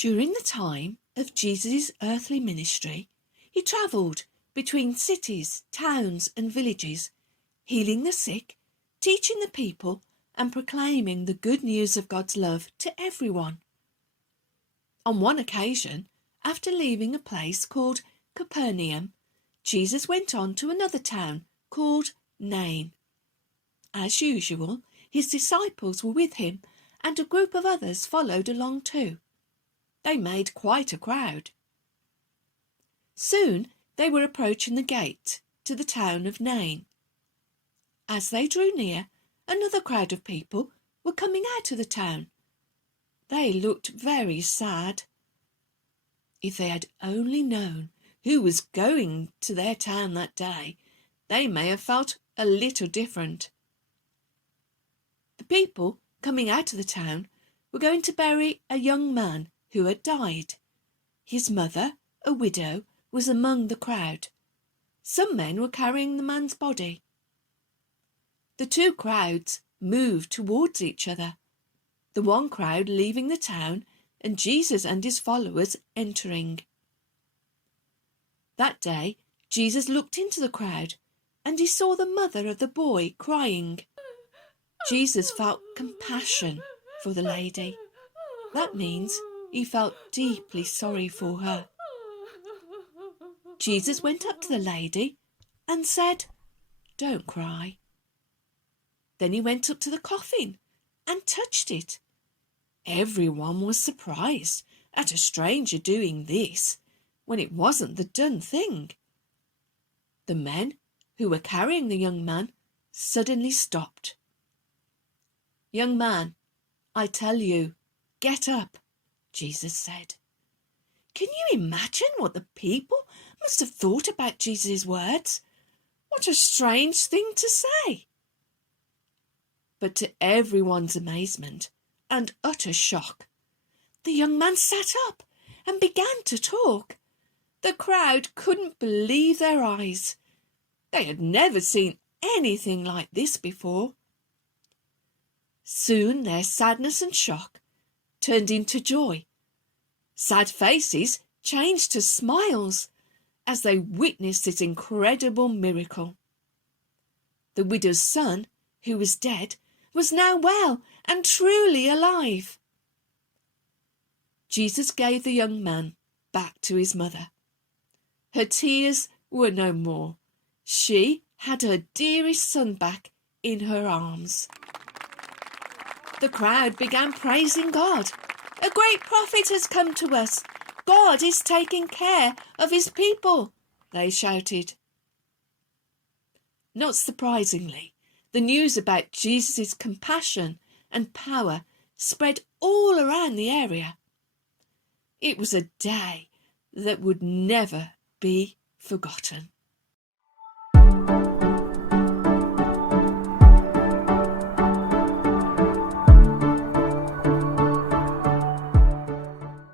During the time of Jesus' earthly ministry, he travelled between cities, towns and villages, healing the sick, teaching the people and proclaiming the good news of God's love to everyone. On one occasion, after leaving a place called Capernaum, Jesus went on to another town called Nain. As usual, his disciples were with him, and a group of others followed along too. They made quite a crowd. Soon they were approaching the gate to the town of Nain. As they drew near, another crowd of people were coming out of the town. They looked very sad. If they had only known who was going to their town that day, they may have felt a little different. The people coming out of the town were going to bury a young man who had died. His mother, a widow, was among the crowd. Some men were carrying the man's body. The two crowds moved towards each other, the one crowd leaving the town and Jesus and his followers entering. That day, Jesus looked into the crowd and he saw the mother of the boy crying. Jesus felt compassion for the lady. That means he felt deeply sorry for her. Jesus went up to the lady and said, "Don't cry." Then he went up to the coffin and touched it. Everyone was surprised at a stranger doing this when it wasn't the done thing. The men who were carrying the young man suddenly stopped. "Young man, I tell you, get up," Jesus said. Can you imagine what the people must have thought about Jesus' words? What a strange thing to say. But to everyone's amazement and utter shock, the young man sat up and began to talk. The crowd couldn't believe their eyes. They had never seen anything like this before. Soon their sadness and shock turned into joy. Sad faces changed to smiles as they witnessed this incredible miracle. The widow's son, who was dead, was now well and truly alive. Jesus gave the young man back to his mother. Her tears were no more. She had her dearest son back in her arms. The crowd began praising God. "A great prophet has come to us. God is taking care of his people," they shouted. Not surprisingly, the news about Jesus' compassion and power spread all around the area. It was a day that would never be forgotten.